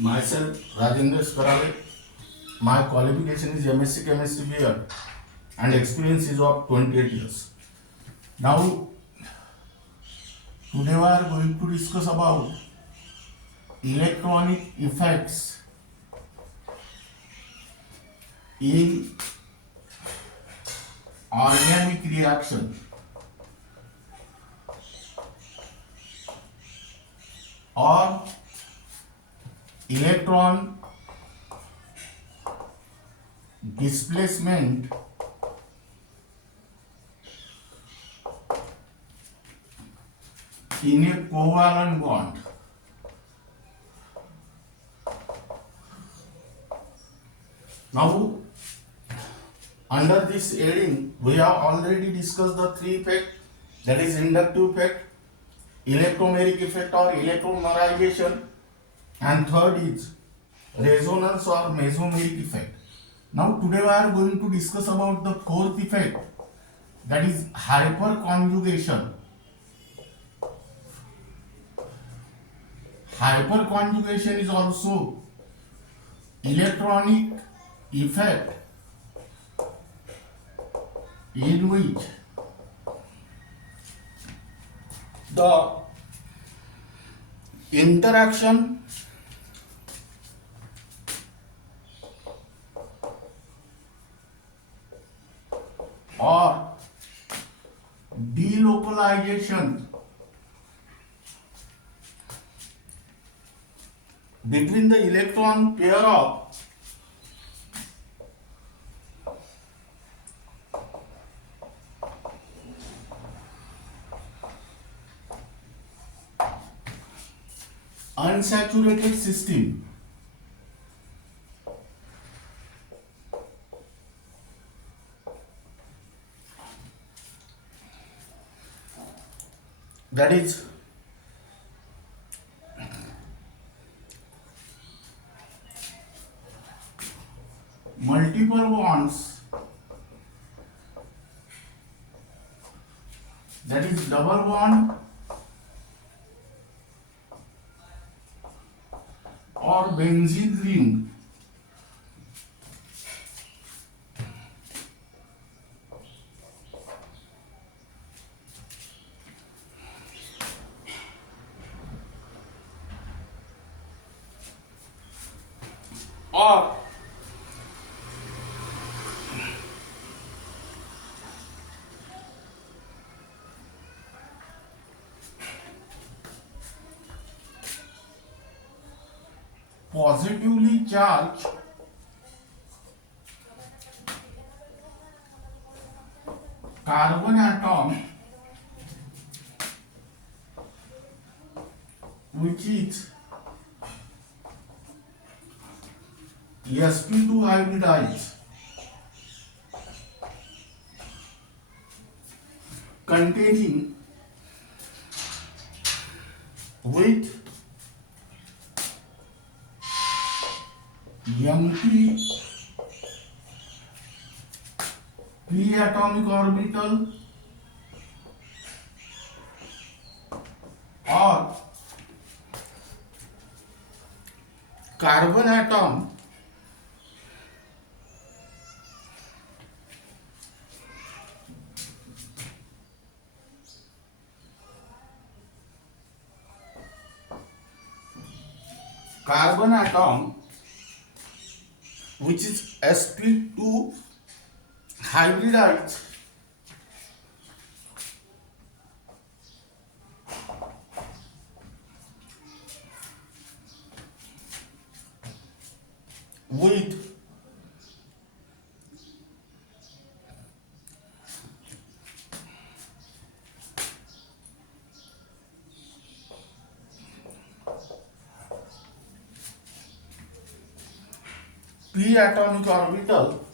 Myself, Rajendra Skarave. My qualification is MSc Chemistry BEd and experience is of 28 years. Now, today we are going to discuss about electronic effects in organic reaction or electron displacement in a covalent bond. Now, under this heading, we have already discussed the three effects, that is inductive effect, electromeric effect or electromerization, and third is resonance or mesomeric effect. Now today we are going to discuss about the fourth effect, that is hyperconjugation. Hyperconjugation is also electronic effect in which the interaction or delocalization between the electron pair of unsaturated system that is multiple bonds, that is double bond or benzene ring or positively charged carbon atom which is sp2 hybridized containing with empty p atomic orbital or carbon atom which is sp2 hybridized with p atomic orbital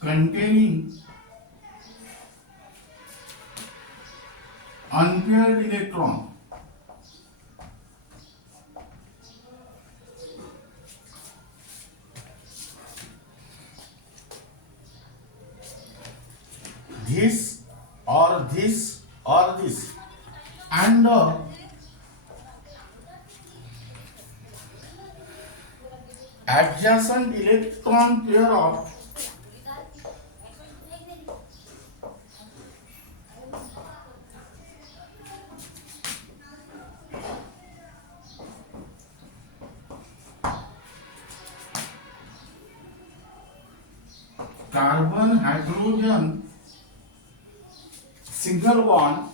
containing unpaired electron this or this or this, and the adjacent electron pair of carbon hydrogen single bond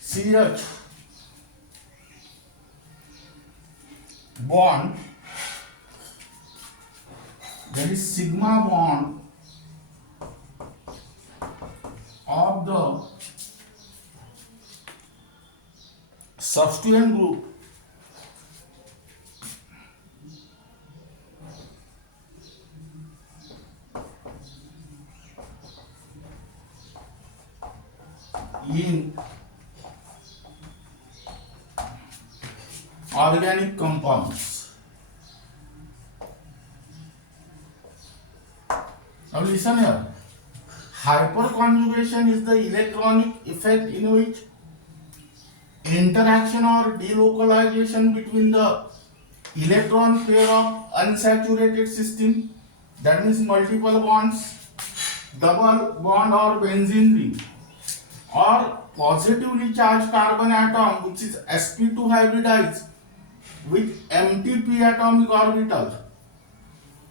CH bond, that is sigma bond of the substituent group in organic compounds. Now listen here. Hyperconjugation is the electronic effect in which interaction or delocalization between the electron pair of unsaturated system, that means multiple bonds, double bond or benzene ring, or positively charged carbon atom which is sp2 hybridized with empty p atomic orbital,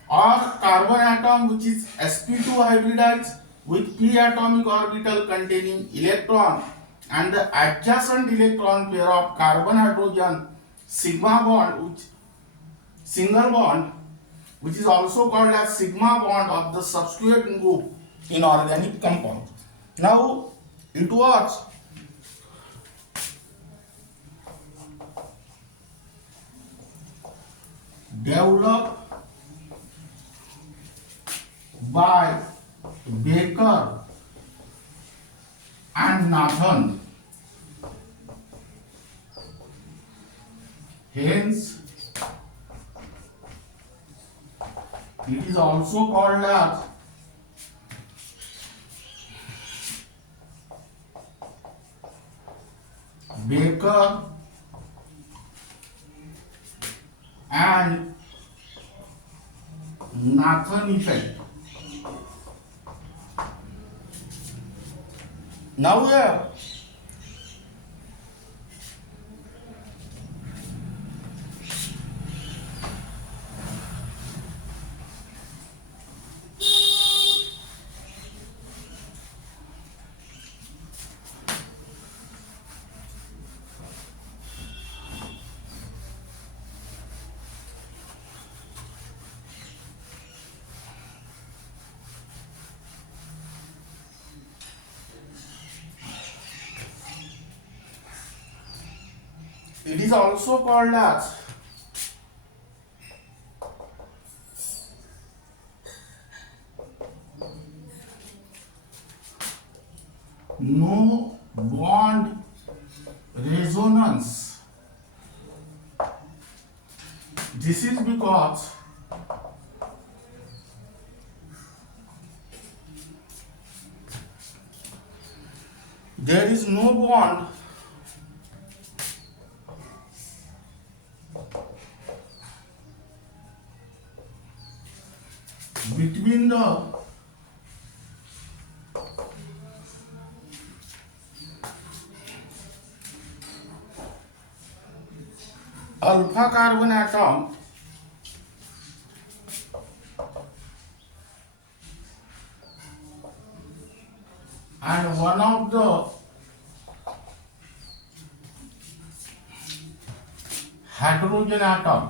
or carbon atom which is sp2 hybridized with p atomic orbital containing electron and the adjacent electron pair of carbon hydrogen sigma bond, which single bond, which is also called as sigma bond of the substituent group in organic compound. Now it was developed by Baker and Nathan. Hence, it is also called as Baker and Nathan effect. Now here it is also called as no bond resonance. This is because there is no bond between the alpha carbon atom and one of the hydrogen atom.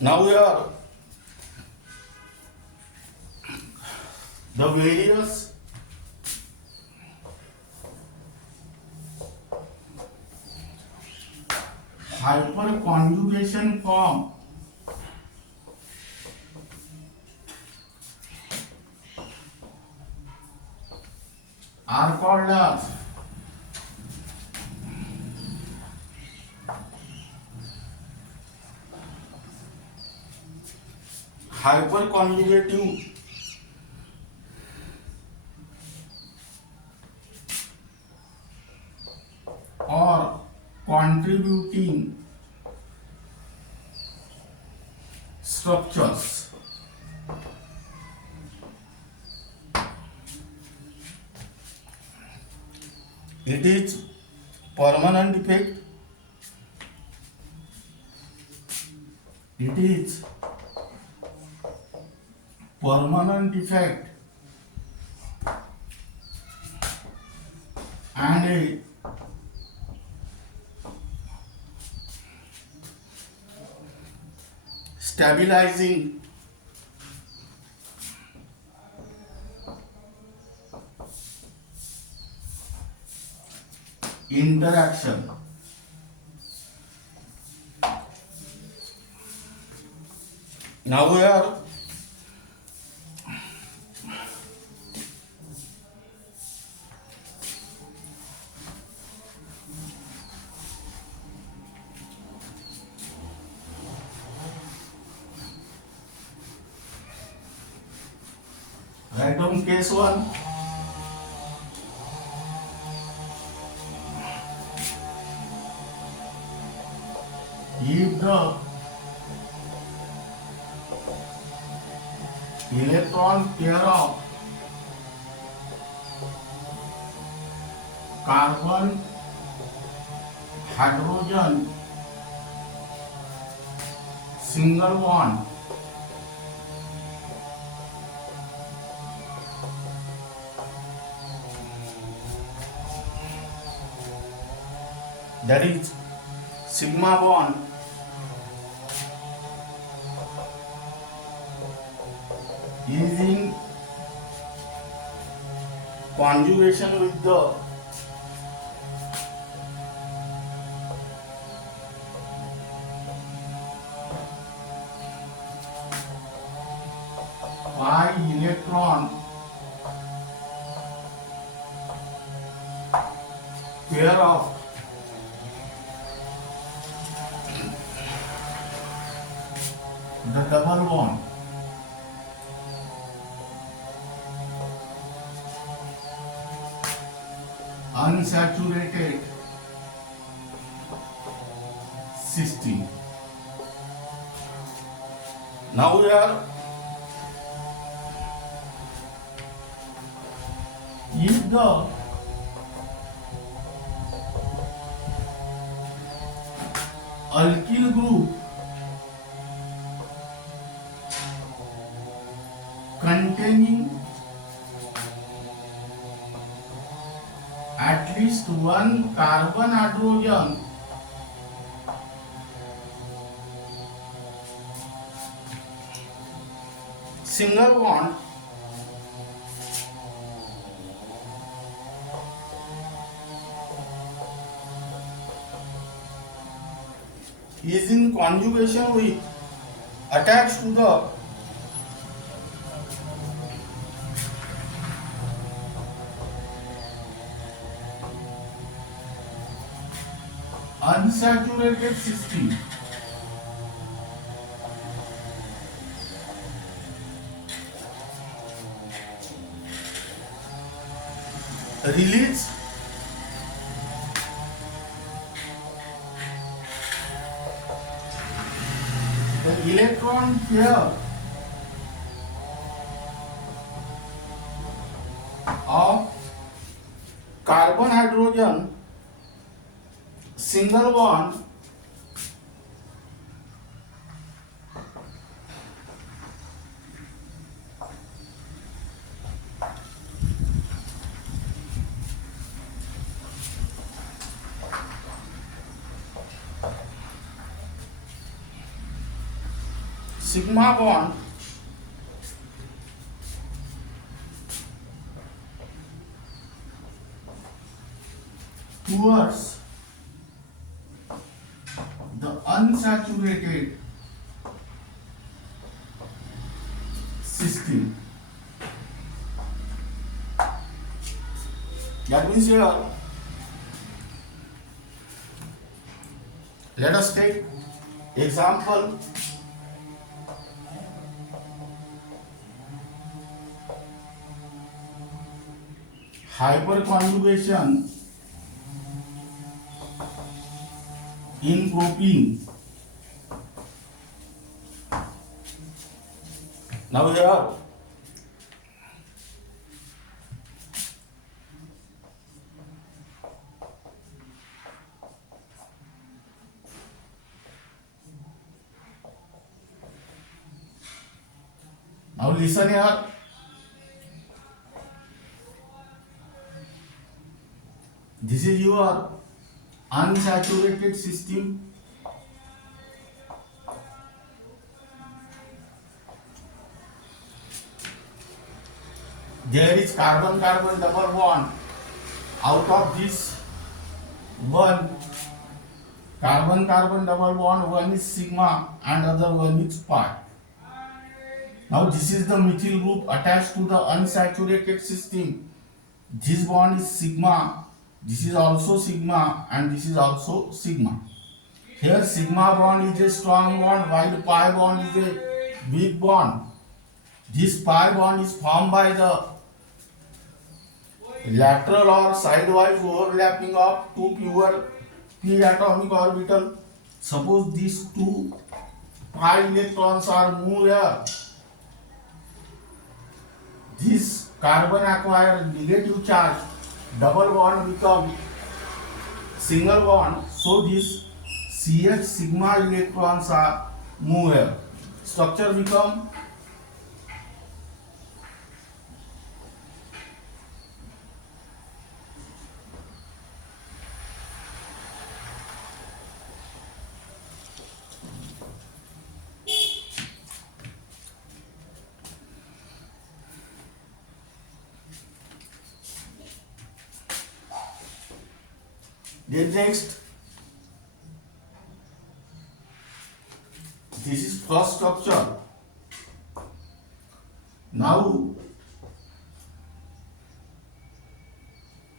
Now here the various hyperconjugation form are called as hyperconjugative or contributing structures. It is permanent effect. It is permanent effect and a stabilizing interaction. Now we are write down case 1. If the electron pair of carbon, hydrogen, single bond that is sigma bond is in conjugation with the pi electron pair of the double bond unsaturated cysteine. Now we are if the alkyl group containing at least one carbon hydrogen single bond is in conjugation with attached to the unsaturated cysteine release the electron pair of carbon hydrogen single bond sigma bond towards the unsaturated cysteine. That means here, let us take example. Hyperconjugation in propene. Now here, now listen here. This is your unsaturated system. There is carbon-carbon double bond. Out of this one carbon-carbon double bond, one is sigma and other one is pi. Now this is the methyl group attached to the unsaturated system. This bond is sigma, this is also sigma, and this is also sigma. Here sigma bond is a strong bond while pi bond is a weak bond. This pi bond is formed by the lateral or sidewise overlapping of two pure p atomic orbital. Suppose these two pi electrons are moved here. This carbon acquire negative charge, double bond become single bond, so these CH sigma electrons are moved here. Structure become then next, this is first structure. Now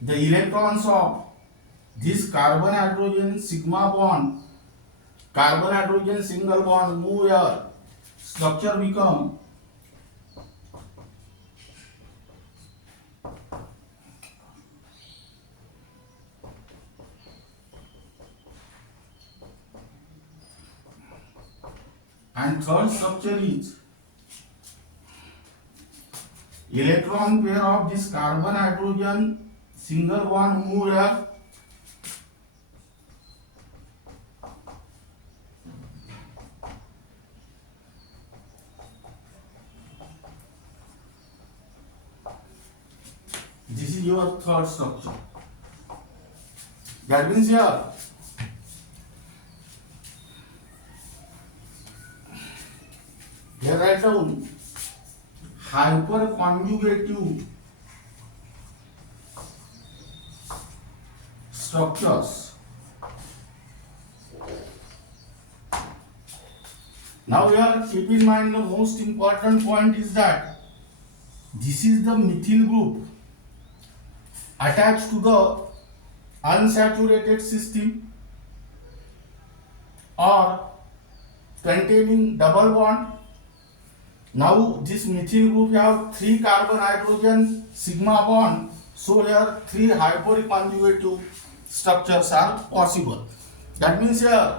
the electrons of this carbon hydrogen sigma bond, carbon hydrogen single bond move here. Structure become and third structure is electron pair of this carbon hydrogen single bond move here. This is your third structure. That means here write down hyperconjugative structures. Now here keep in mind the most important point is that this is the methyl group attached to the unsaturated system or containing double bond. Now this methyl group have 3 carbon hydrogen sigma bond, so here 3 hyperconjugative structures are possible. That means here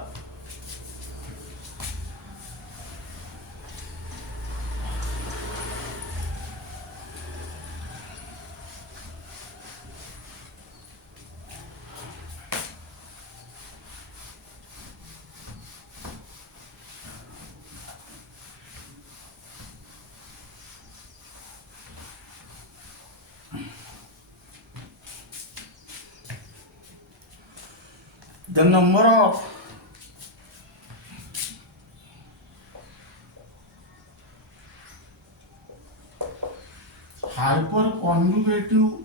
the number of hyperconjugative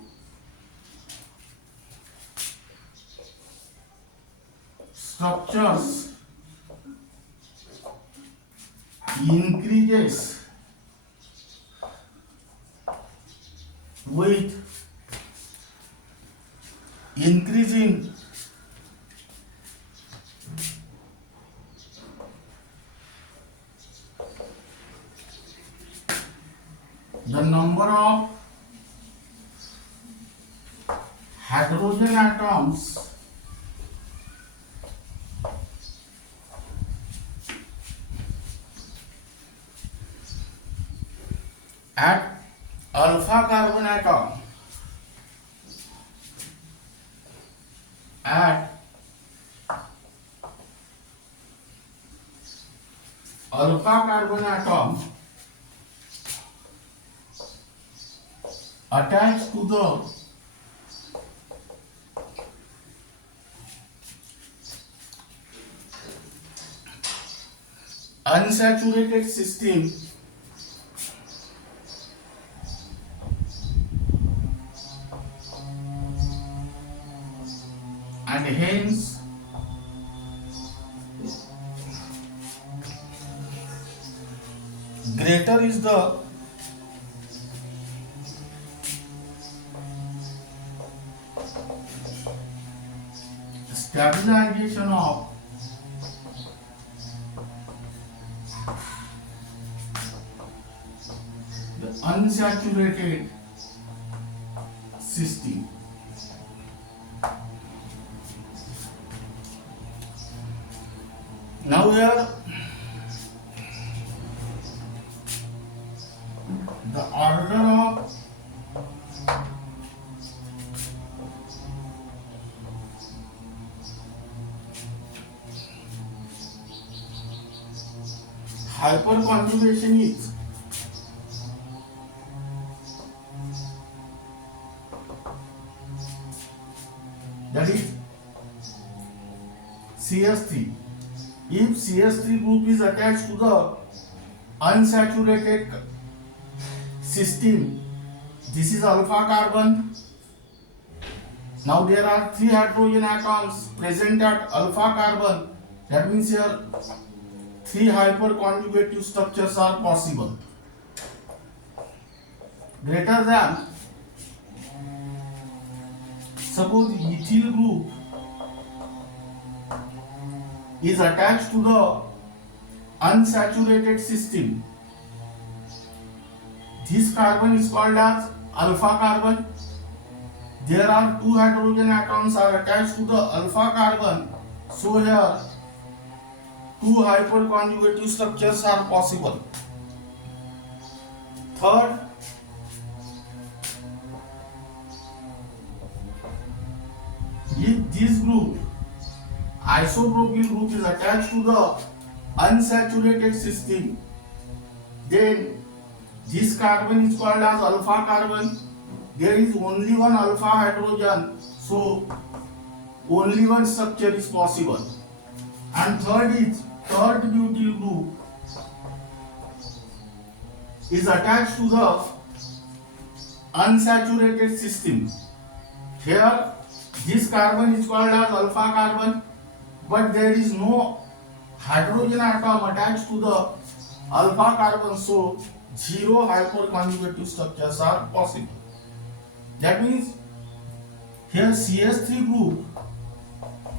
structures increases with increasing the number of hydrogen atoms at alpha carbon atom at alpha carbon atom attached to the unsaturated system and hence greater is the stabilization of the unsaturated system. Now here the order of hyperconjugation is that is CS3. If CS3 group is attached to the unsaturated system, this is alpha carbon. Now there are 3 hydrogen atoms present at alpha carbon. That means here 3 hyperconjugative structures are possible. Greater than, suppose ethyl group is attached to the unsaturated system. This carbon is called as alpha carbon. There are 2 hydrogen atoms are attached to the alpha carbon. So here 2 hyperconjugative structures are possible. Third, if this group, isopropyl group, is attached to the unsaturated system, then this carbon is called as alpha carbon. There is only one alpha hydrogen, so only one structure is possible. And third butyl group is attached to the unsaturated system. Here this carbon is called as alpha carbon, but there is no hydrogen atom attached to the alpha carbon, so 0 hyperconjugative structures are possible. That means here CS3 group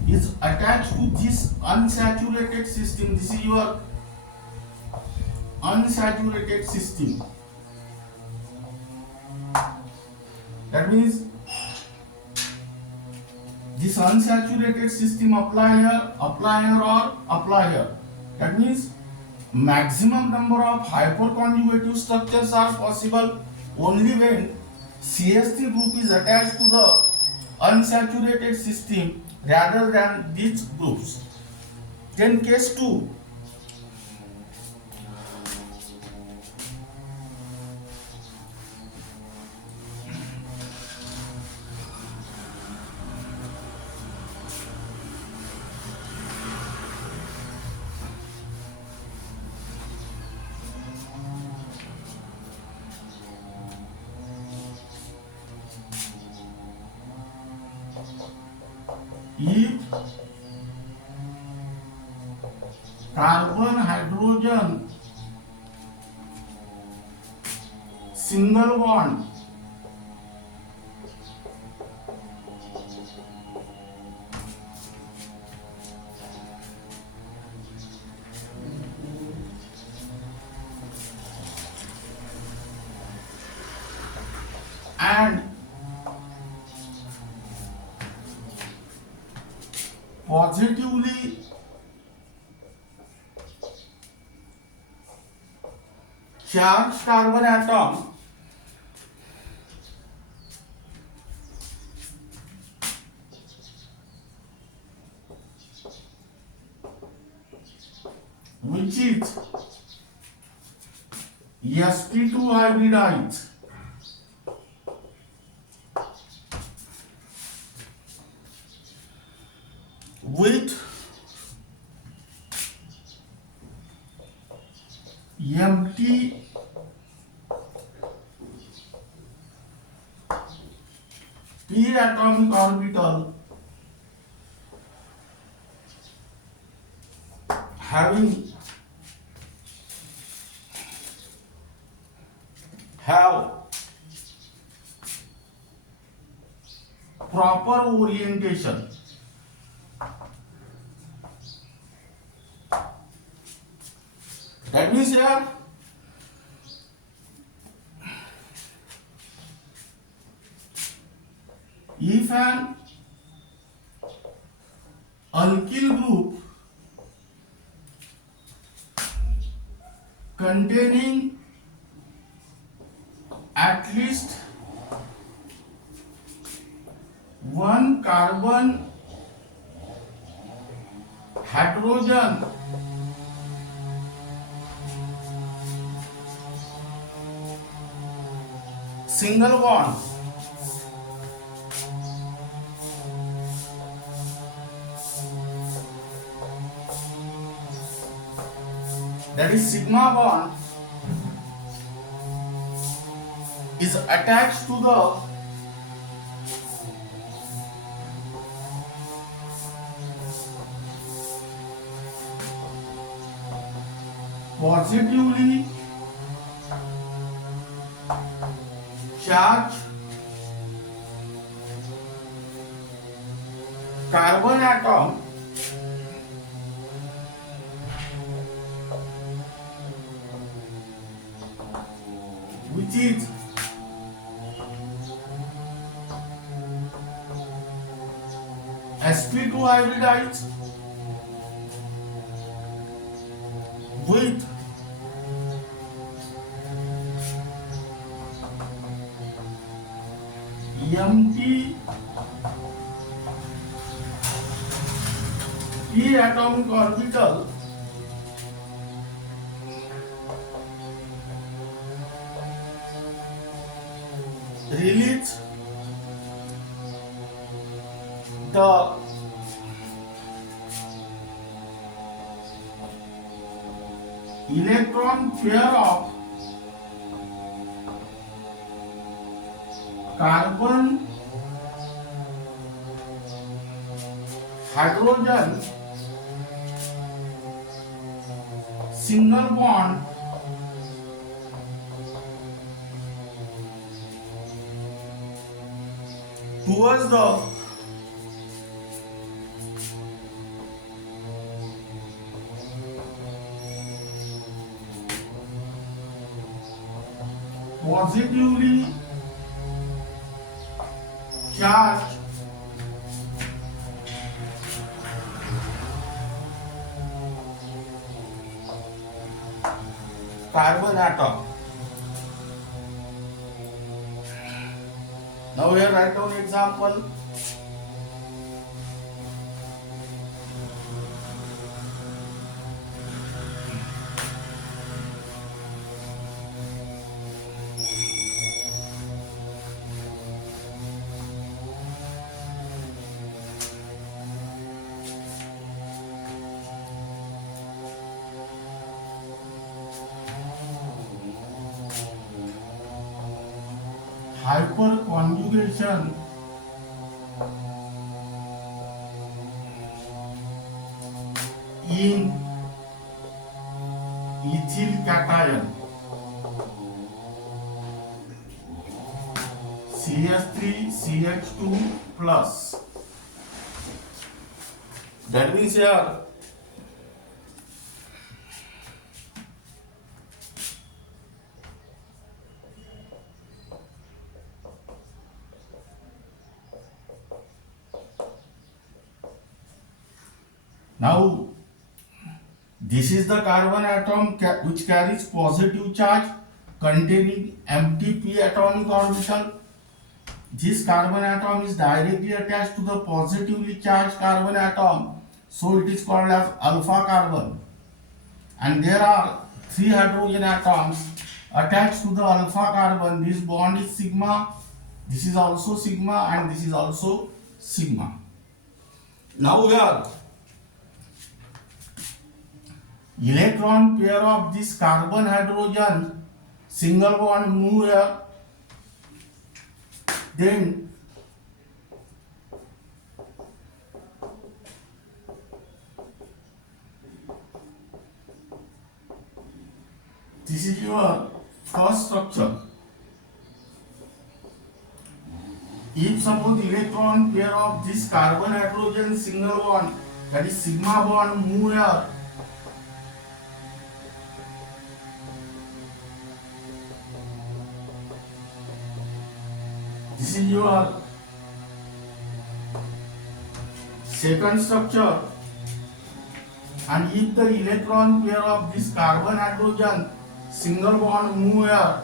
is attached to this unsaturated system. This is your unsaturated system. That means this unsaturated system apply here or apply here. That means maximum number of hyperconjugative structures are possible only when CS3 group is attached to the unsaturated system rather than these groups. Then case 2. If carbon hydrogen single bond positively charged carbon atom which is sp2 hybridized with empty p atomic orbital having have proper orientation. That means here if an alkyl group containing at least one carbon hydrogen single bond that is sigma bond is attached to the positively charged carbon atom which is sp2 hybridized with empty p atomic orbital release the electron pair of carbon hydrogen single bond towards the positively charged carbon atom. Now here write down example. Hyperconjugation in ethyl cation CH3CH2 plus. That means here Now this is the carbon atom which carries positive charge containing empty p atomic orbital. This carbon atom is directly attached to the positively charged carbon atom, so it is called as alpha carbon. And there are three hydrogen atoms attached to the alpha carbon. This bond is sigma, this is also sigma, and this is also sigma. Now here electron pair of this carbon hydrogen single bond move here, then this is your first structure. If suppose electron pair of this carbon hydrogen single bond, that is sigma bond, move here, this is your second structure. And if the electron pair of this carbon hydrogen single bond move here,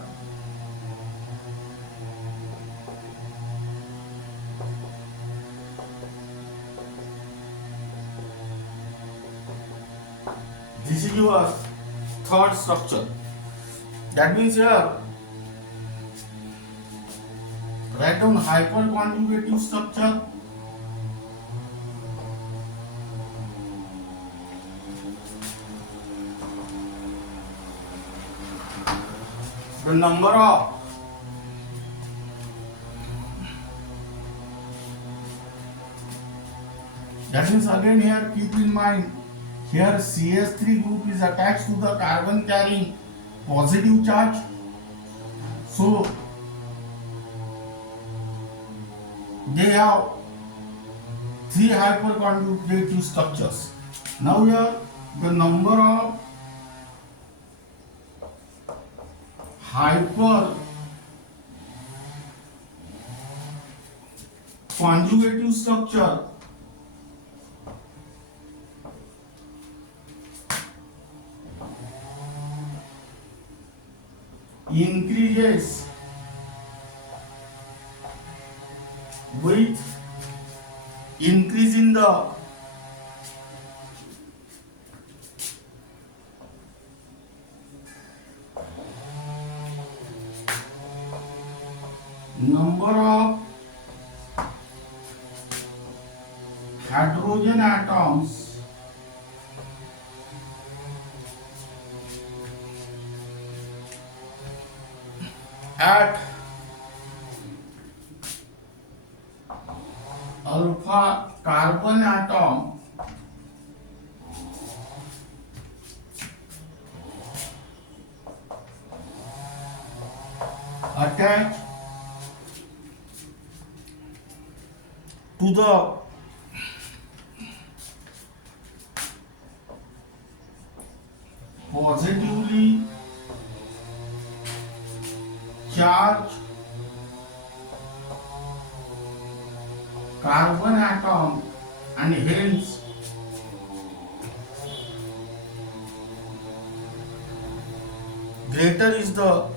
this is your third structure. That means here write down hyperconjugative structure. The number of that means again here keep in mind here CH3 group is attached to the carbon carrying positive charge, so they have three hyperconjugative structures. Now here the number of hyperconjugative structure increases with increase in the number of hydrogen atoms at alpha carbon atom attached to the positively charged carbon atom, and hence greater is the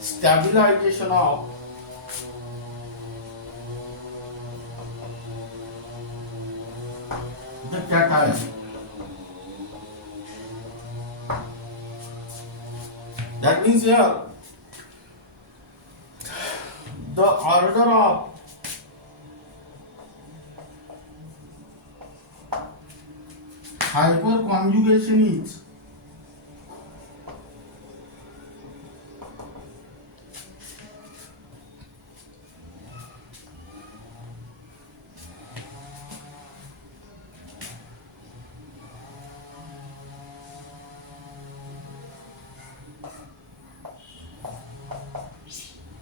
stabilization of the cation. That means here the order of hyperconjugation is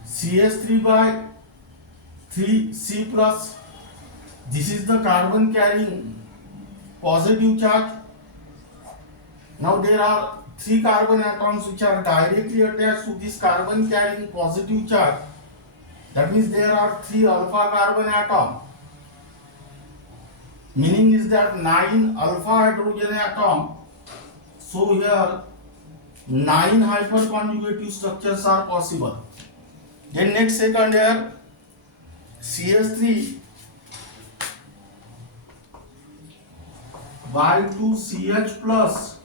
CH3 by 3C plus. This is the carbon carrying positive charge. Now there are three carbon atoms which are directly attached to this carbon carrying positive charge. That means there are three alpha carbon atoms. Meaning is that 9 alpha hydrogen atom. So here 9 hyperconjugative structures are possible. Then next second here CH3 by 2CH plus.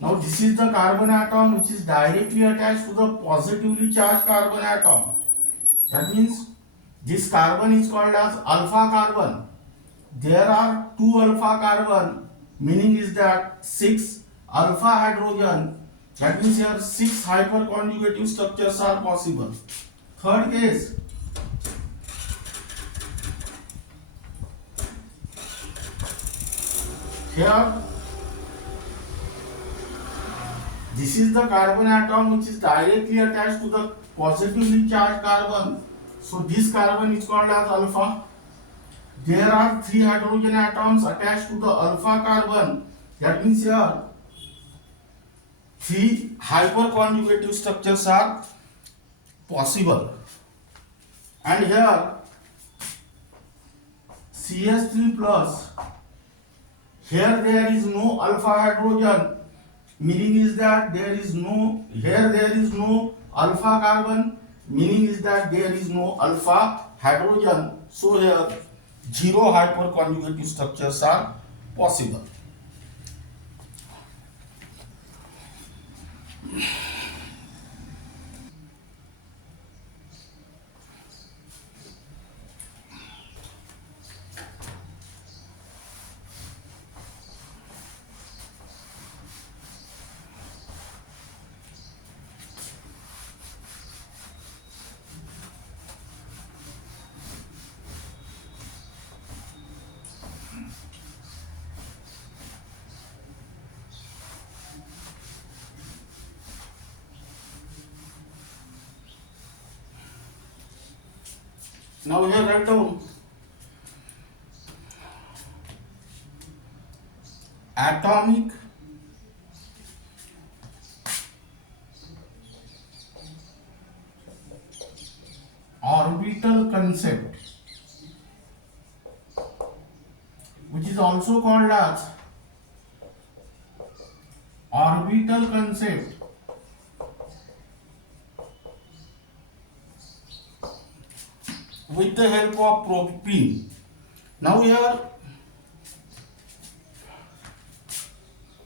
Now this is the carbon atom which is directly attached to the positively charged carbon atom. That means this carbon is called as alpha carbon. There are 2 alpha carbon, meaning is that 6 alpha hydrogen. That means here 6 hyperconjugative structures are possible. Third case, here this is the carbon atom which is directly attached to the positively charged carbon. So this carbon is called as alpha. There are 3 hydrogen atoms attached to the alpha carbon. That means here 3 hyperconjugative structures are possible. And here CH3 plus, here there is no alpha hydrogen, meaning is that there is no alpha carbon, meaning is that there is no alpha hydrogen. So here 0 hyperconjugative structures are possible. Now here write down atomic orbital concept, which is also called as orbital concept. With the help of propene. Now here,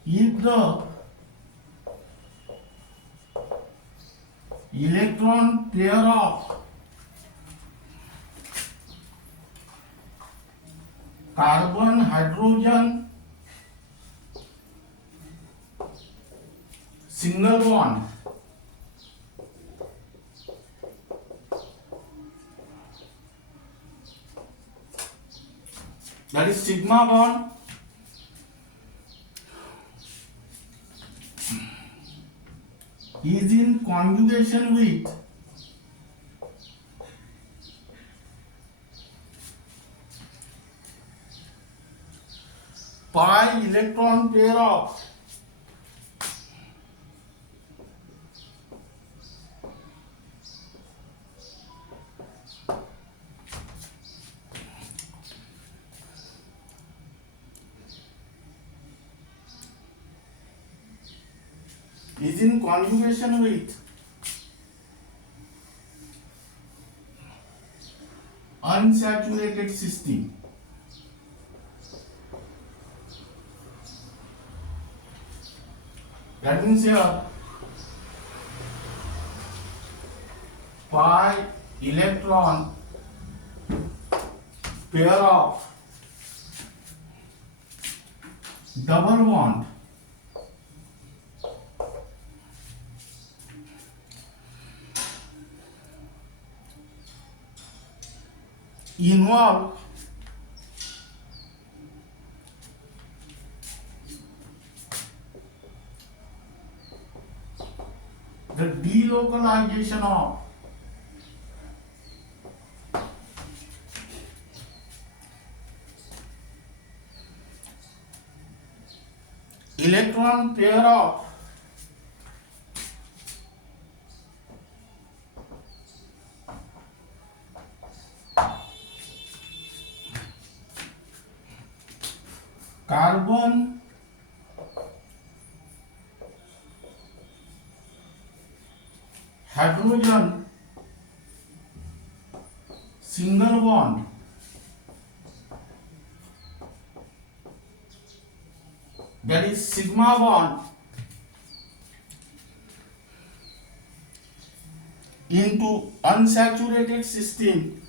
if the electron pair of carbon hydrogen single bond that is sigma bond is in conjugation with pi electron pair of is in conjugation with unsaturated cysteine. That means here pi electron pair of double bond involve the delocalization of electron pair of carbon hydrogen single bond that is sigma bond into unsaturated system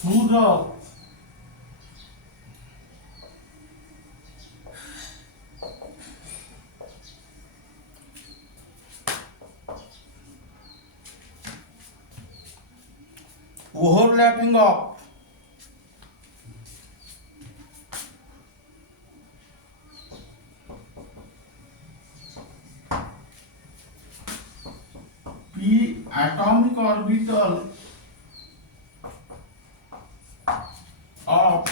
through the overlapping of p atomic orbital of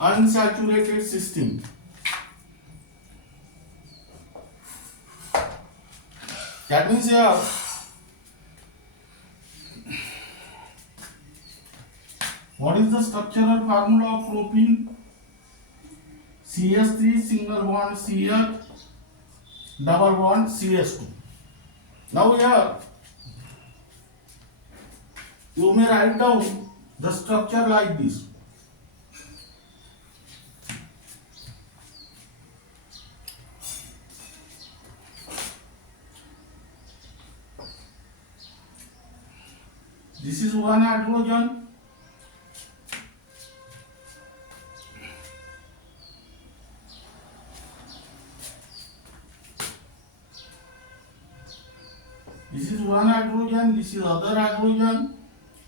unsaturated system. That means here what is the structural formula of propene? CS3 single bond Cl double bond CS2. Now here you may write down the structure like this. This is one hydrogen. This is one hydrogen, this is other hydrogen,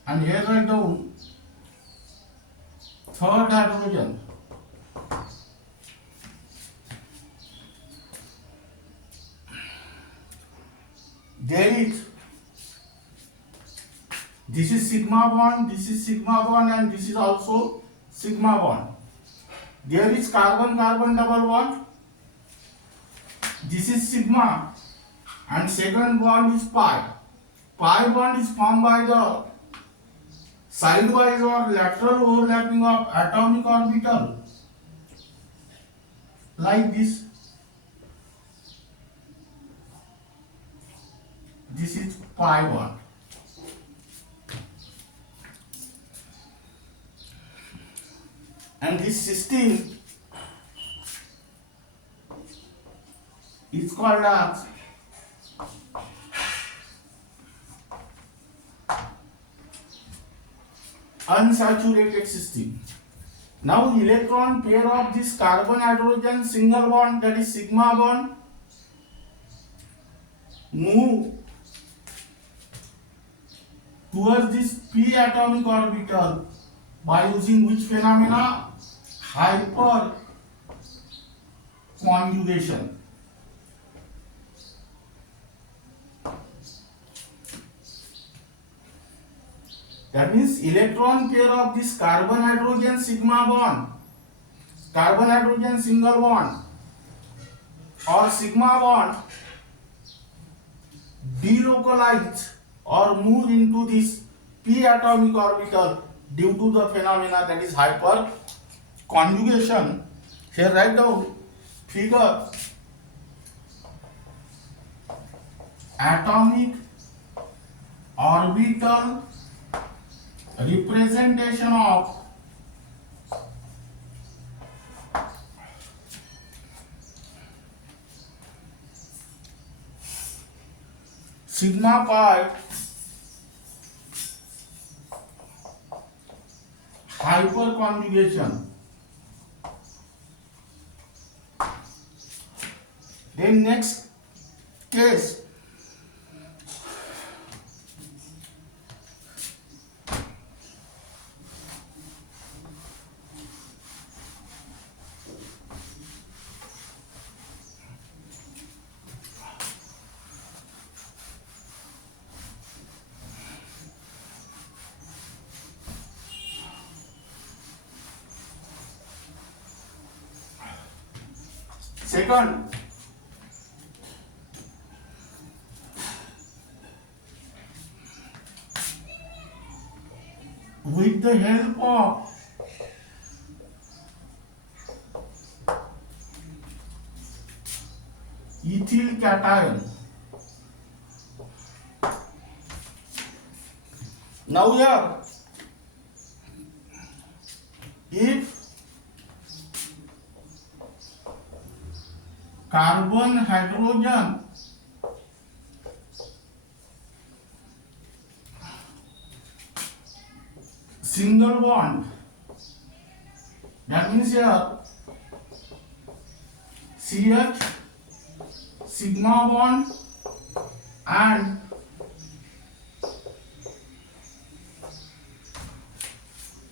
and here write down third hydrogen. There is this is sigma bond, this is sigma bond, and this is also sigma bond. There is carbon-carbon double bond. This is sigma, and second bond is pi. Pi bond is formed by the sidewise or lateral overlapping of atomic orbital, like this. This is pi bond. And this system is called as unsaturated system. Now electron pair of this carbon hydrogen single bond, that is sigma bond, move towards this p atomic orbital by using which phenomena? Hyperconjugation. That means electron pair of this carbon hydrogen sigma bond, carbon hydrogen single bond, or sigma bond delocalize or move into this p atomic orbital due to the phenomena that is hyperconjugation. Here write down figure atomic orbital representation of sigma pi hyperconjugation. Then next case, Second, with the help of ethyl cation. Now here, if carbon hydrogen single bond, that means here CH sigma bond and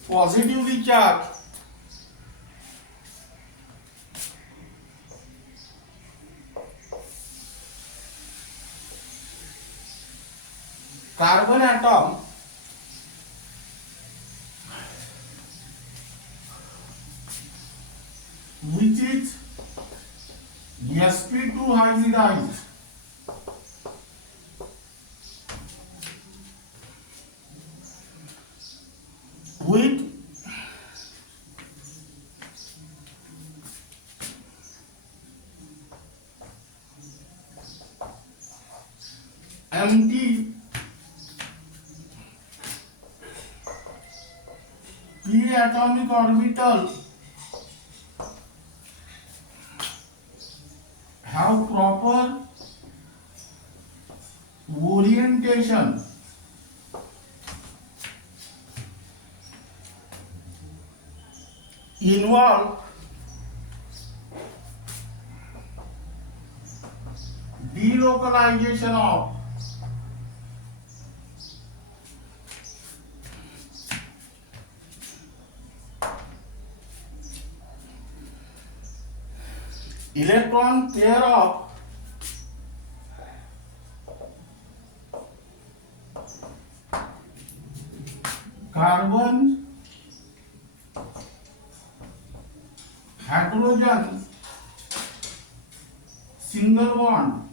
positively charged carbon atom which is sp2 hybridized with empty p atomic orbital have proper orientation involve delocalization of electron pair of carbon hydrogen single bond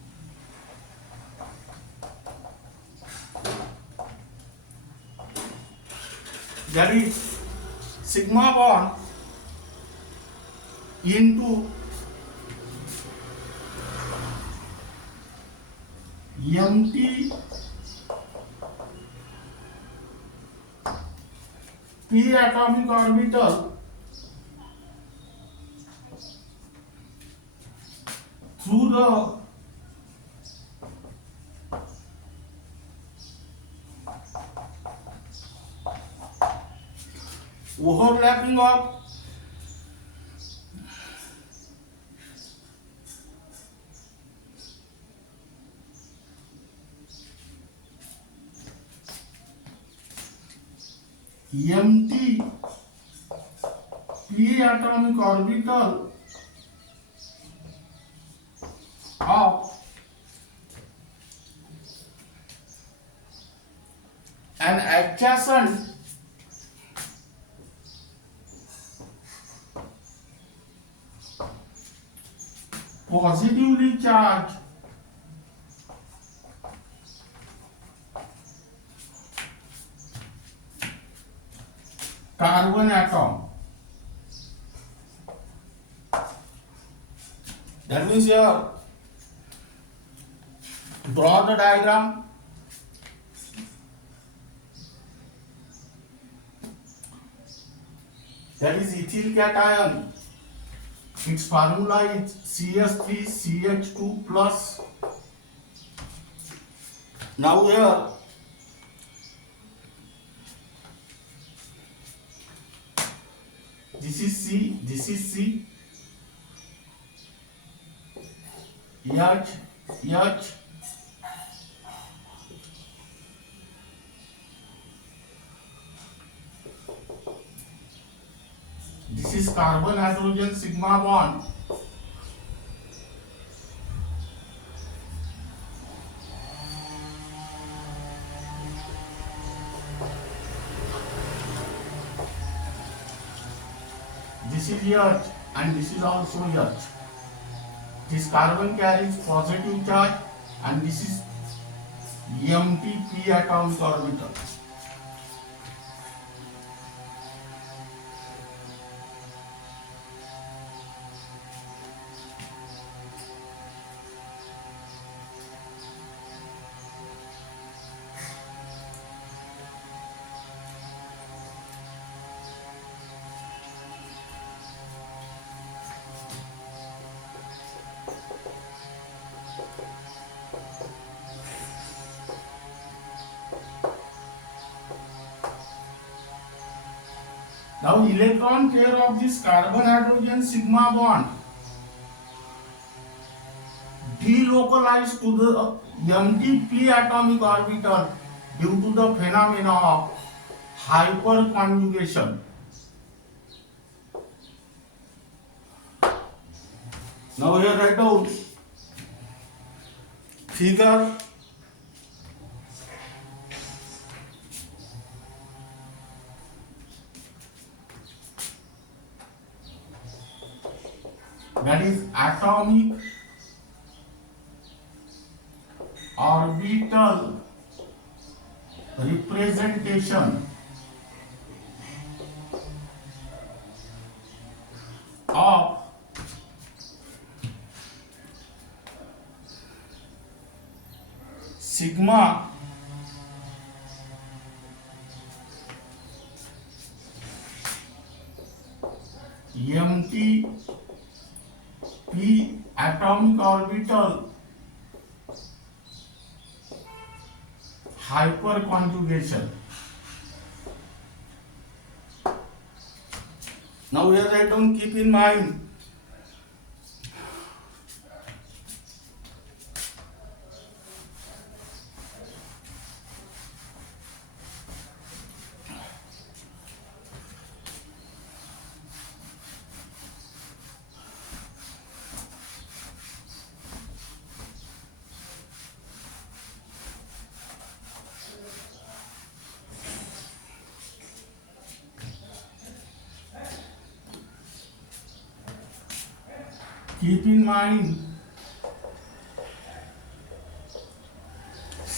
that is sigma bond into empty p atomic orbital through the overlapping of empty p atomic orbital of an adjacent positively charged carbon atom. That means here, draw the diagram. That is ethyl cation. Its formula is CH3CH2 plus. Now here, this is C, this is C, H, H, this is carbon hydrogen sigma bond, this is H and this is also H. This carbon carries positive charge and this is empty p atomic orbital. Now electron pair of this carbon hydrogen sigma bond delocalized to the empty p atomic orbital due to the phenomena of hyperconjugation. Now here write down figure that is atomic orbital representation of sigma empty p atomic orbital hyperconjugation. Now here I don't keep in mind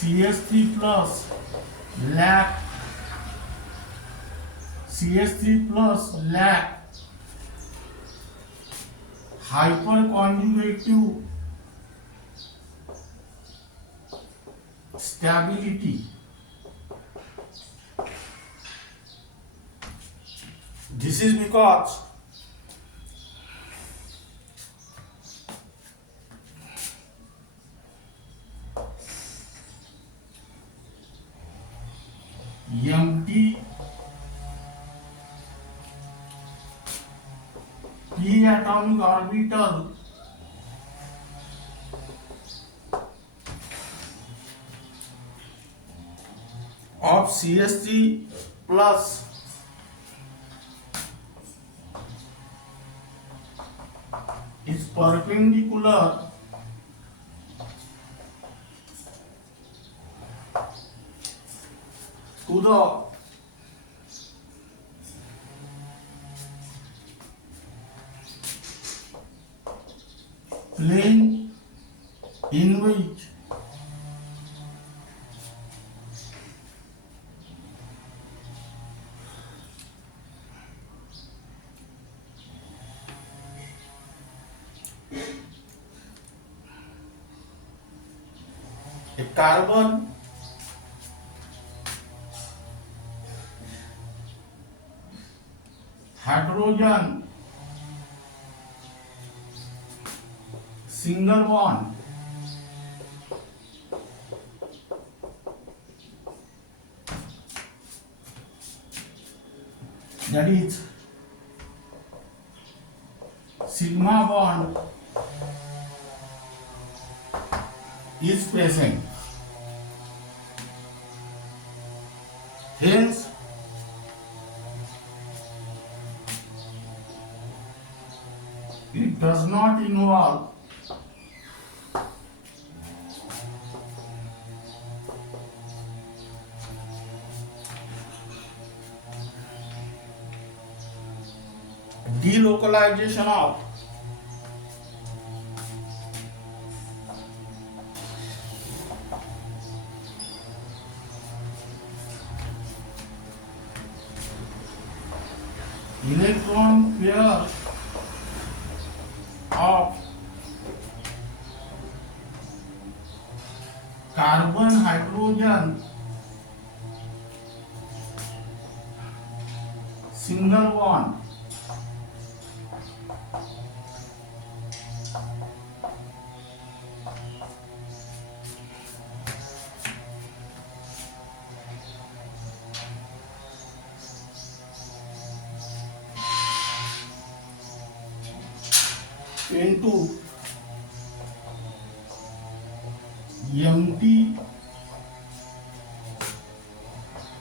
CS3 plus lack hyperconjugative stability. This is because empty p atomic orbital of CS3 plus is perpendicular to the plane in which a carbon hydrogen single bond that is sigma bond is present. Hence, it does not involve delocalization of electron pair of carbon hydrogen single bond into empty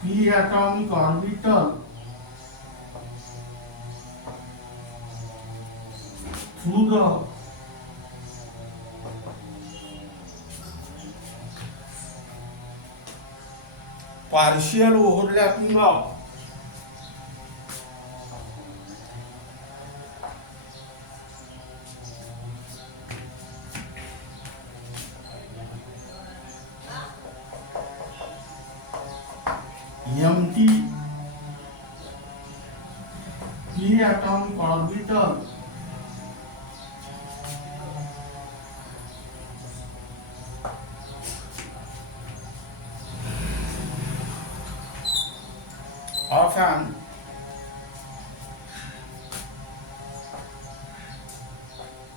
p atomic orbital through the partial overlapping of empty p atomic orbital of an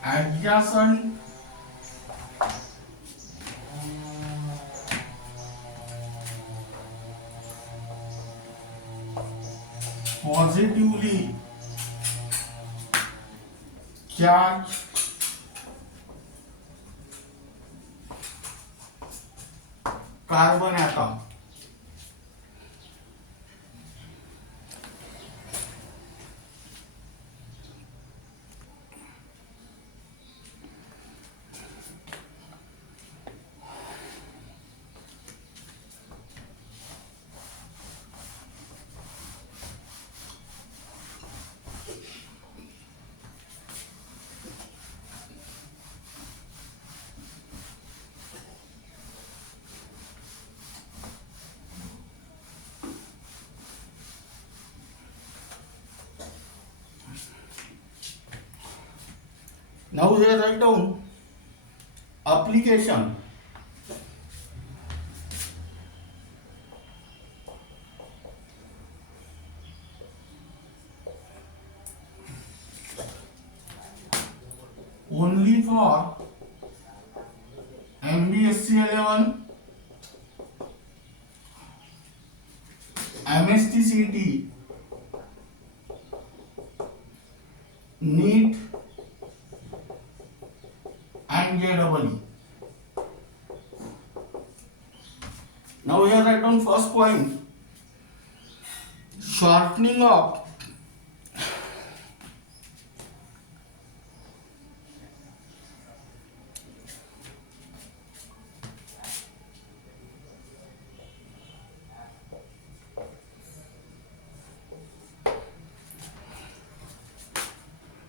adjacent positively charged carbon atom. Now here write down application. Only for MBSE 11, MHT-CET, NEET and JEE. Now here write down first point, shortening of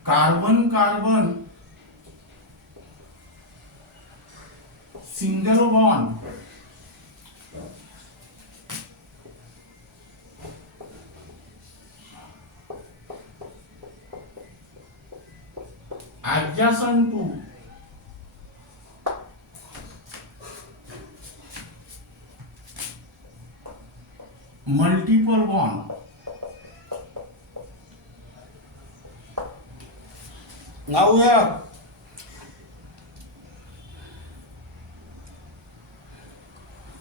carbon-carbon single bond adjacent to multiple bond. Now here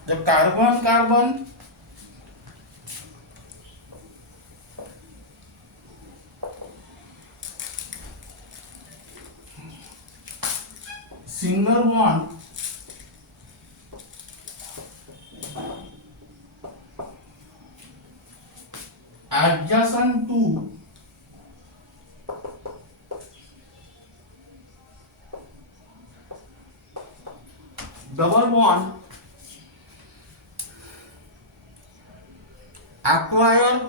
the carbon-carbon single bond adjacent to double bond acquire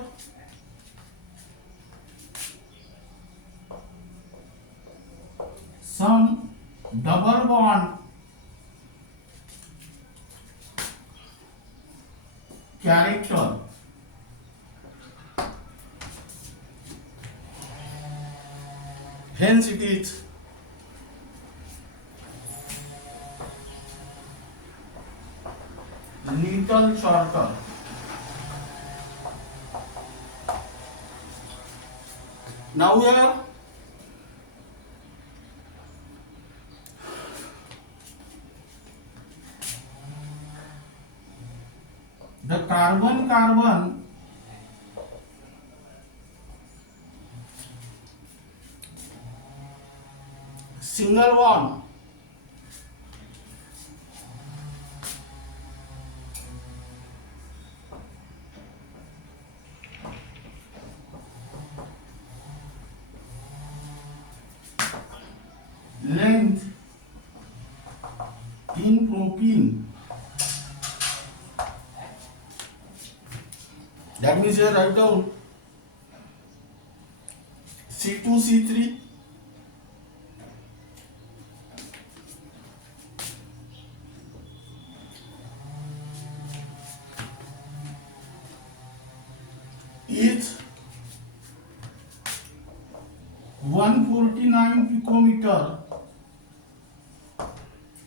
some double bond character Hence it is little shorter. Now here the carbon single bond length in propene, that means here write down C2C3 is 149 picometer,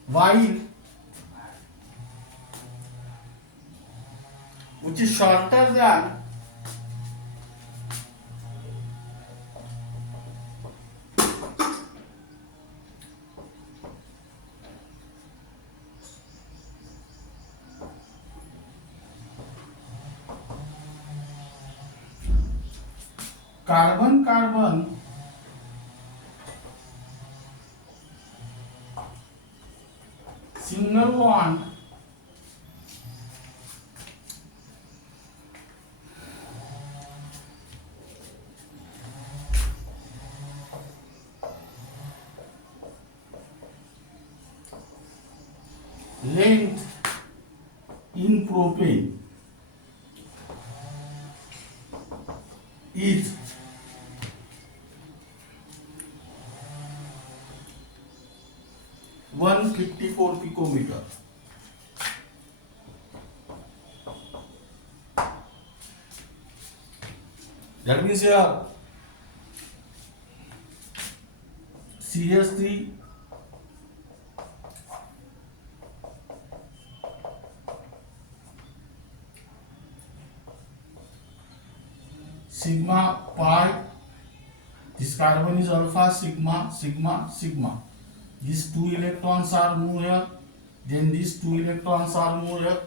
while which is shorter than carbon single bond length in propane is 154 picometer. That means here CS3 sigma pi, this carbon is alpha, sigma, sigma, sigma. These two electrons are moved here, then these two electrons are moved here.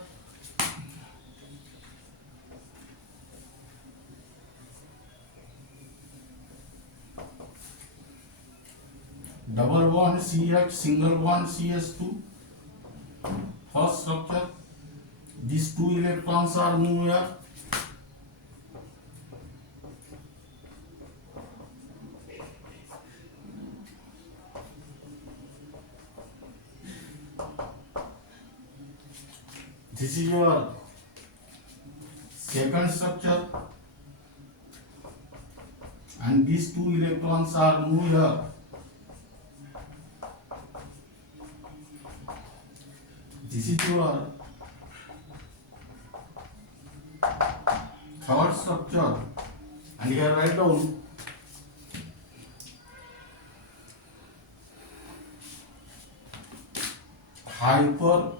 Double bond CH, single bond CS2, first structure. These two electrons are moved here. This is your second structure, and these two electrons are moved here. This is your third structure, and here write down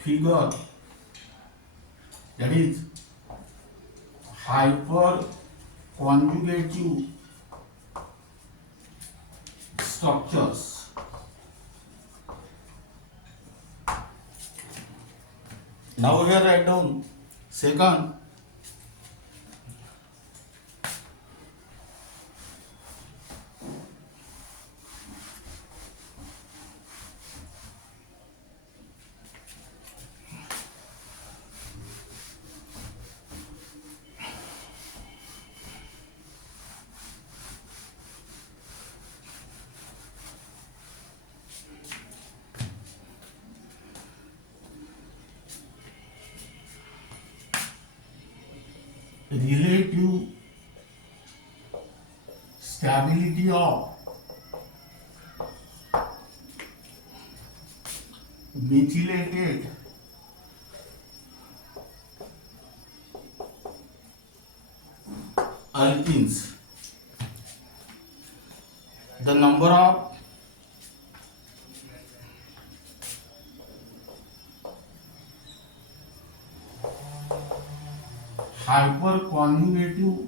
figure, that is hyperconjugative structures. Now here write down second relative stability of methylated alkenes. the number of hyperconjugative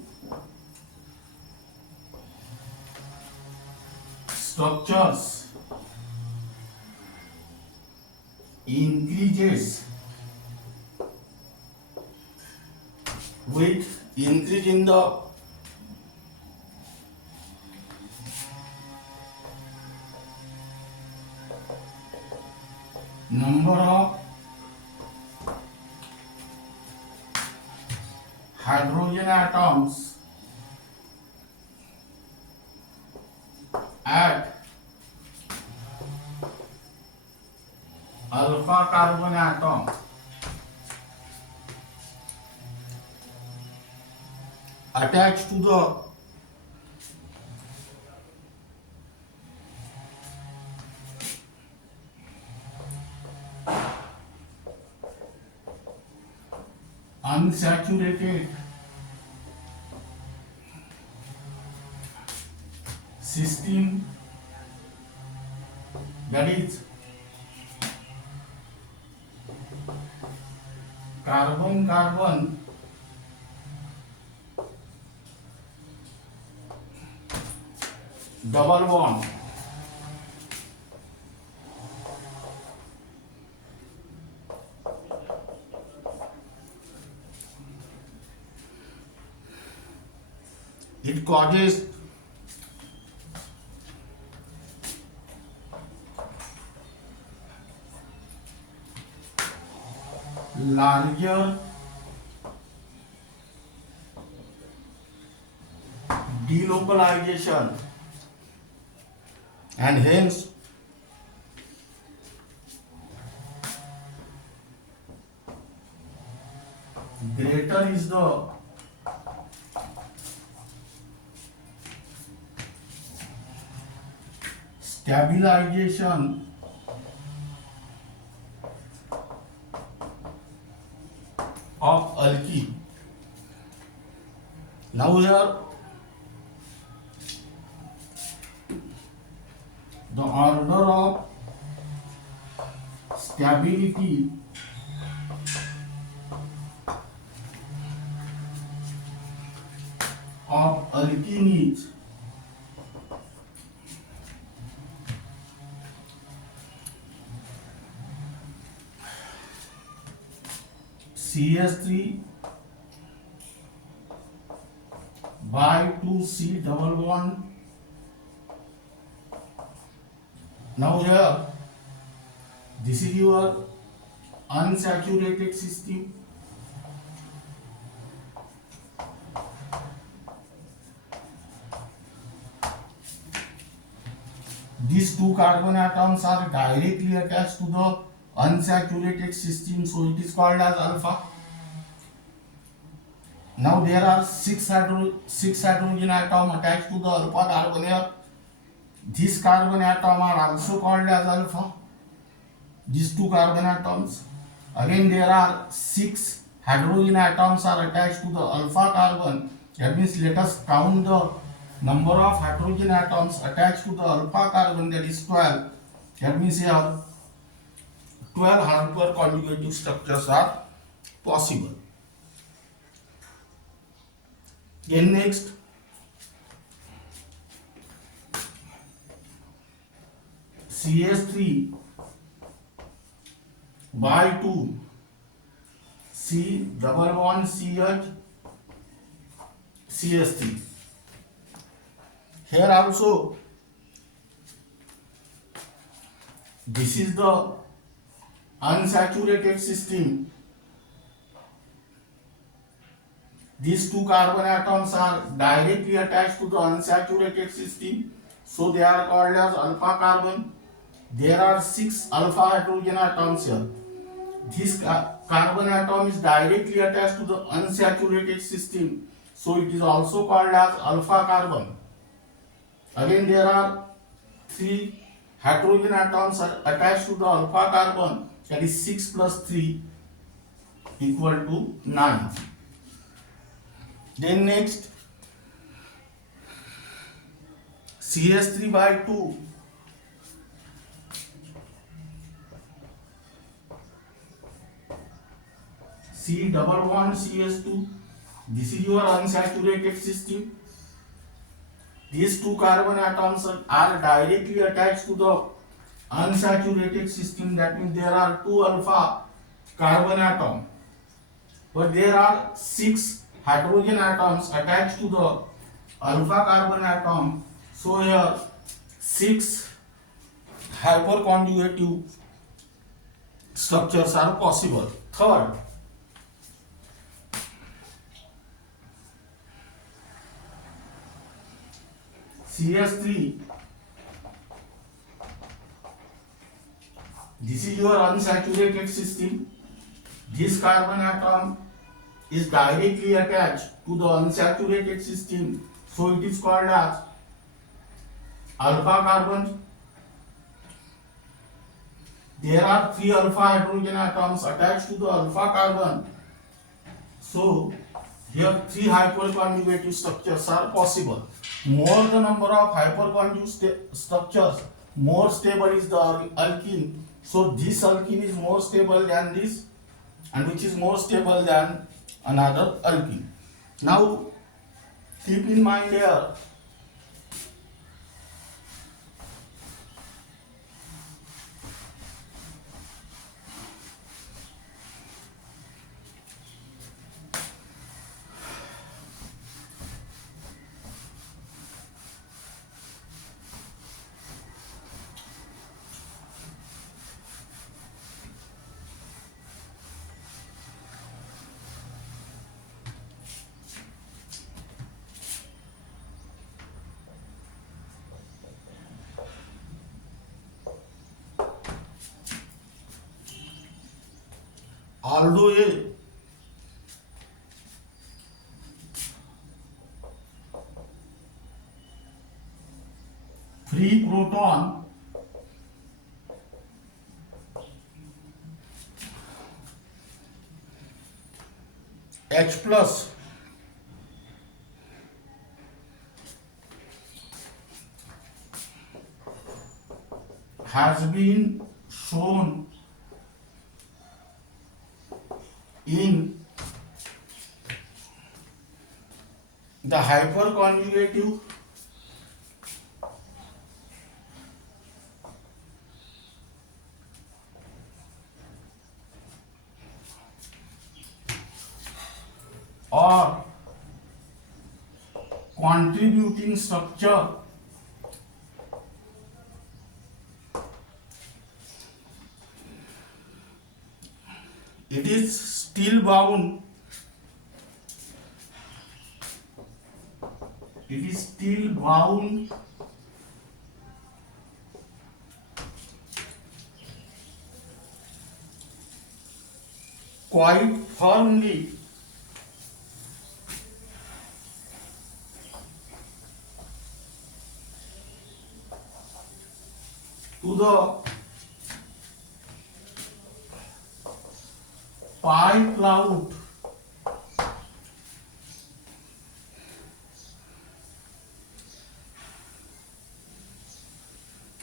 structures increases with increase in the number of hydrogen atoms at alpha carbon atom attached to the unsaturated system, that is carbon carbon double bond, it causes larger delocalization and hence greater is the stabilization of alkene. Now here the order of stability of alkene is CH3 by 2C double bond. Now here this is your unsaturated system. These two carbon atoms are directly attached to the unsaturated system, so it is called as alpha. Now there are six hydrogen atom attached to the alpha carbon here. These carbon atom are also called as alpha. These two carbon atoms. Again there are six hydrogen atoms are attached to the alpha carbon. That means let us count the number of hydrogen atoms attached to the alpha carbon, that is 12. That means here 12 hyperconjugative structures are possible. Then next, CH3 by 2 C double bond CH CH3. Here also this is the unsaturated system. These two carbon atoms are directly attached to the unsaturated system, so they are called as alpha carbon. There are six alpha hydrogen atoms here. This carbon atom is directly attached to the unsaturated system, so it is also called as alpha carbon. Again there are three hydrogen atoms are attached to the alpha carbon, that is 6 plus 3 equal to 9. Then next, CH3 by 2, C double bond CH2. This is your unsaturated system. These two carbon atoms are directly attached to the unsaturated system. That means there are two alpha carbon atoms, but there are 6 hydrogen atoms attached to the alpha carbon atom. So here 6 hyperconjugative structures are possible. Third, CH3. This is your unsaturated system. This carbon atom is directly attached to the unsaturated system, so it is called as alpha carbon. There are 3 alpha hydrogen atoms attached to the alpha carbon, so here 3 hyperconjugative structures are possible. More the number of hyperconjugate structures, more stable is the alkene. So this alkene is more stable than this, and which is more stable than another alkene. Now keep in mind here, although a free proton H plus has been shown in the hyperconjugative or contributing structure, it is still bound, quite firmly to the pi cloud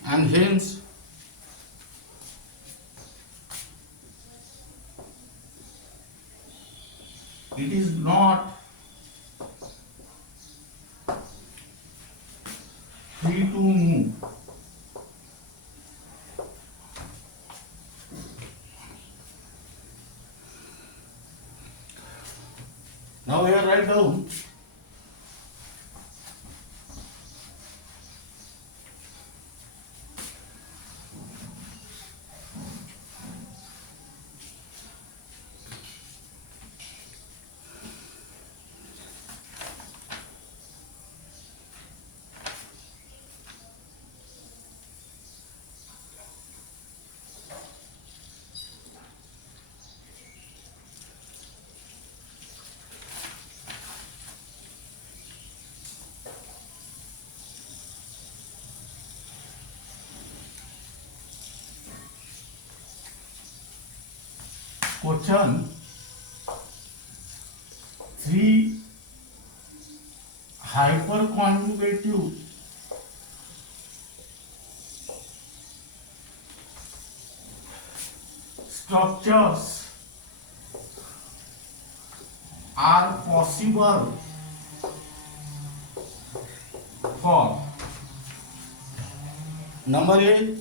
and hence it is not free to move. Now here write down question 3 hyperconjugative structures are possible for number A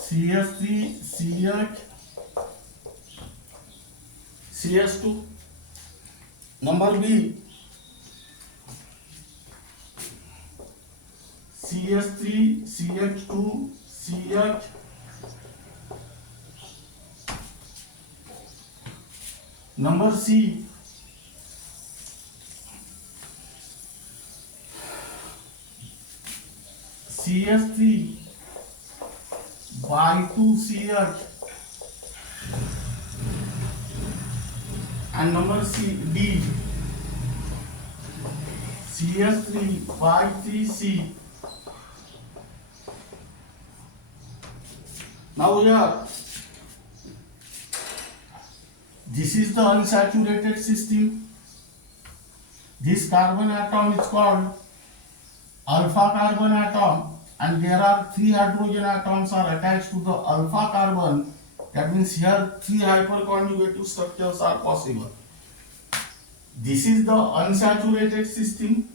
CS3 CH CS2, number B CS3 CH2 CH, number C CS3 by 2 CH, and number D CS3 by 3 C. Now here, this is the unsaturated system. This carbon atom is called alpha carbon atom, and there are 3 hydrogen atoms are attached to the alpha carbon. That means here 3 hyperconjugative structures are possible. This is the unsaturated system.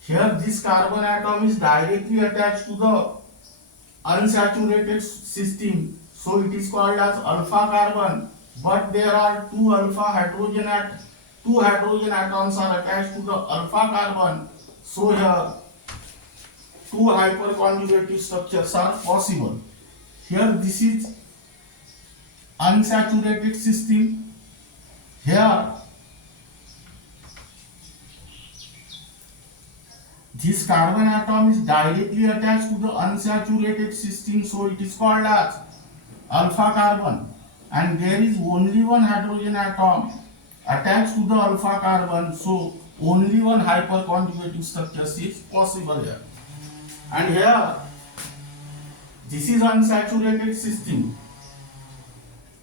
Here this carbon atom is directly attached to the unsaturated system, so it is called as alpha carbon. But there are 2 hydrogen atoms are attached to the alpha carbon, so here 2 hyperconjugative structures are possible. Here this is unsaturated system. Here this carbon atom is directly attached to the unsaturated system, so it is called as alpha carbon, and there is only 1 hydrogen atom attached to the alpha carbon, so only 1 hyperconjugative structure is possible here. And here this is unsaturated system.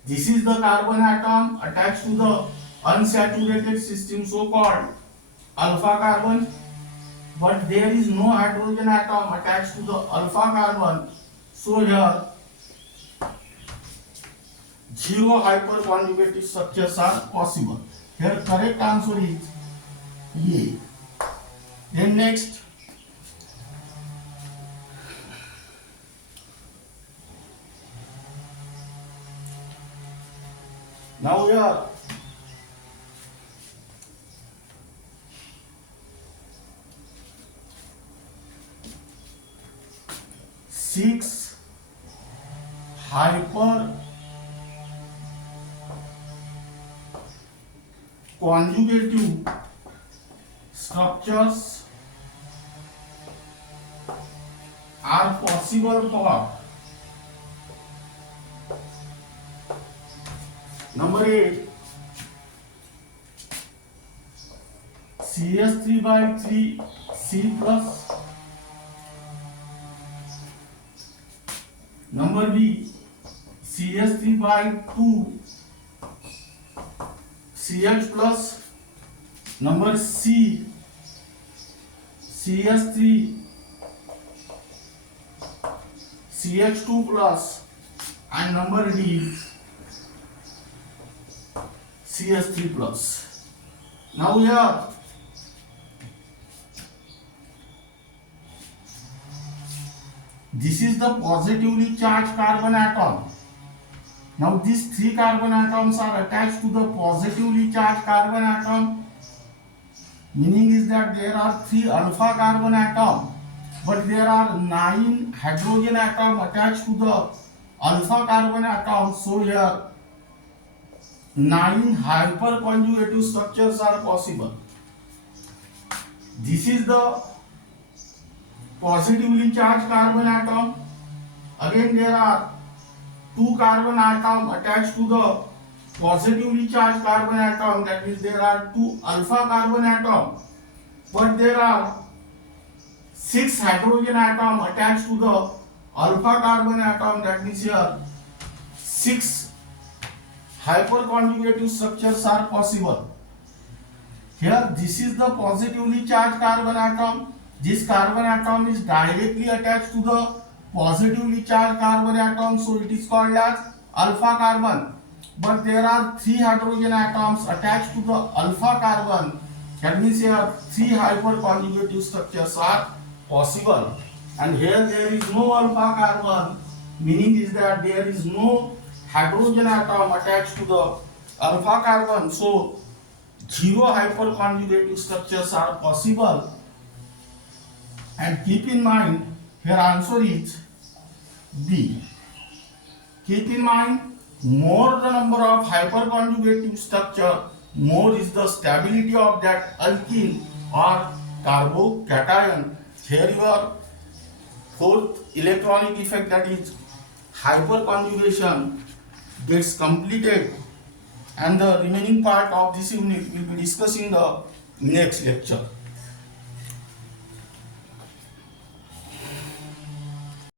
This is the carbon atom attached to the unsaturated system, so called alpha carbon, but there is no hydrogen atom attached to the alpha carbon, so here 0 hyperconjugative structures are possible. Here correct answer is A. Then next, now here six hyperconjugative structures are possible for number 8 CS3 by 3 C plus, number B CS3 by 2 CH plus, number C CS3 CH2 plus, and number D CS3 plus. Now here this is the positively charged carbon atom. Now these 3 carbon atoms are attached to the positively charged carbon atom, meaning is that there are 3 alpha carbon atoms, but there are 9 hydrogen atoms attached to the alpha carbon atom, so here 9 hyperconjugative structures are possible. This is the positively charged carbon atom. Again there are 2 carbon atoms attached to the positively charged carbon atom, that means there are 2 alpha carbon atoms, but there are 6 hydrogen atoms attached to the alpha carbon atom, that means here 6 hyperconjugative structures are possible. Here this is the positively charged carbon atom. This carbon atom is directly attached to the positively charged carbon atom, so it is called as alpha carbon. But there are 3 hydrogen atoms attached to the alpha carbon. That means here 3 hyperconjugative structures are possible. And here there is no alpha carbon, meaning is that there is no hydrogen atom attached to the alpha carbon. So 0 hyperconjugative structures are possible. And keep in mind, here answer is B. Keep in mind, more the number of hyperconjugative structure, more is the stability of that alkene or carbocation. Here your fourth electronic effect, that is hyperconjugation, gets completed, and the remaining part of this unit will be discussing the next lecture.